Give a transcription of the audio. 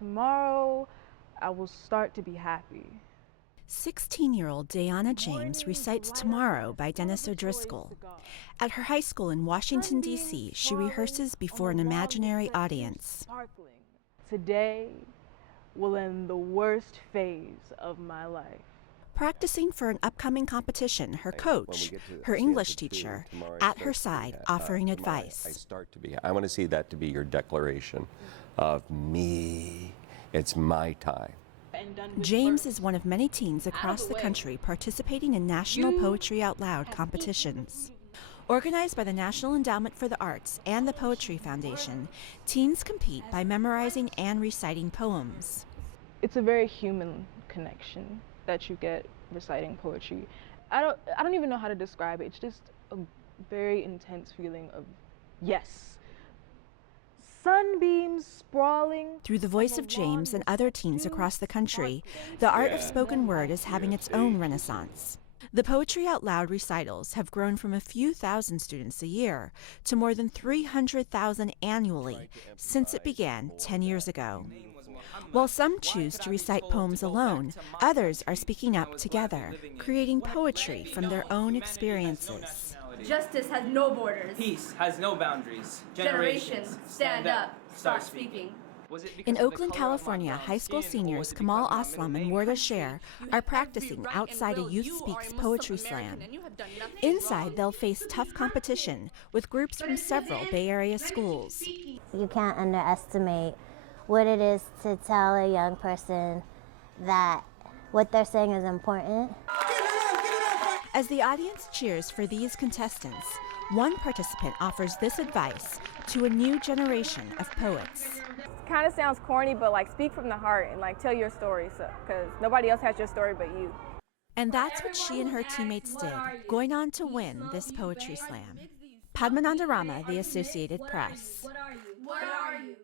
tomorrow I will start to be happy. 16-year-old Daiana James recites Tomorrow by Dennis O'Driscoll. At her high school in Washington, D.C., she rehearses before an imaginary audience. Today will end the worst phase of my life. Practicing for an upcoming competition, her coach, her English teacher, at her side, offering advice. I want to see that to be your declaration of me. It's my time. James is one of many teens across the country participating in national Poetry Out Loud competitions. Organized by the National Endowment for the Arts and the Poetry Foundation, teens compete by memorizing and reciting poems. It's a very human connection that you get reciting poetry. I don't even know how to describe it. It's just a very intense feeling of yes. Sunbeams sprawling. Through the voice of James and other teens across the country, the art of spoken word is having its own renaissance. The Poetry Out Loud recitals have grown from a few thousand students a year to more than 300,000 annually since it began 10 years ago. While some choose to recite poems alone, others are speaking up together, creating poetry from their own experiences. Justice has no borders. Peace has no boundaries. Generations, stand up, start speaking. In Oakland, California, high school seniors Kamal Aslam and Warda Sher are practicing outside a Youth Speaks Poetry Slam. Inside, they'll face tough competition with groups from several Bay Area schools. You can't underestimate what it is to tell a young person that what they're saying is important. As the audience cheers for these contestants, one participant offers this advice to a new generation of poets. It kind of sounds corny, but like speak from the heart and like tell your story, because nobody else has your story but you. And that's what she and her teammates did, going on to win this poetry slam. Padmananda Rama, The Associated Press. What are you?